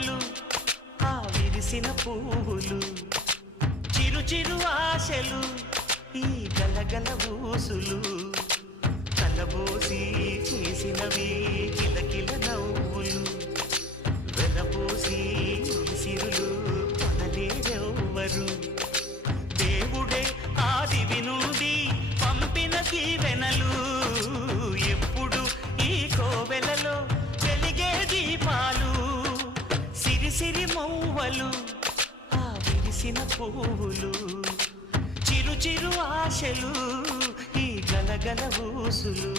మొగ్గలు ఆ విరిసిన పువ్వులు చిరు చిరు ఆశలు ఈ గలగల ఊసులు కలబోసి చేసినవి కిలకిల నవ్వులు వెలబోసి సిరులు కొనలేరెవ్వరు దేవుడే ఆదివి నుండి పంపిన దీవెనలు ఎప్పుడు ఈ కోవెలలో వెలిగే దీపాలు సిరి సిరి మౌవలు ఆ విరిసిన పువ్వులు చిరు చిరు ఆశలు ఈ గలగల ఊసులు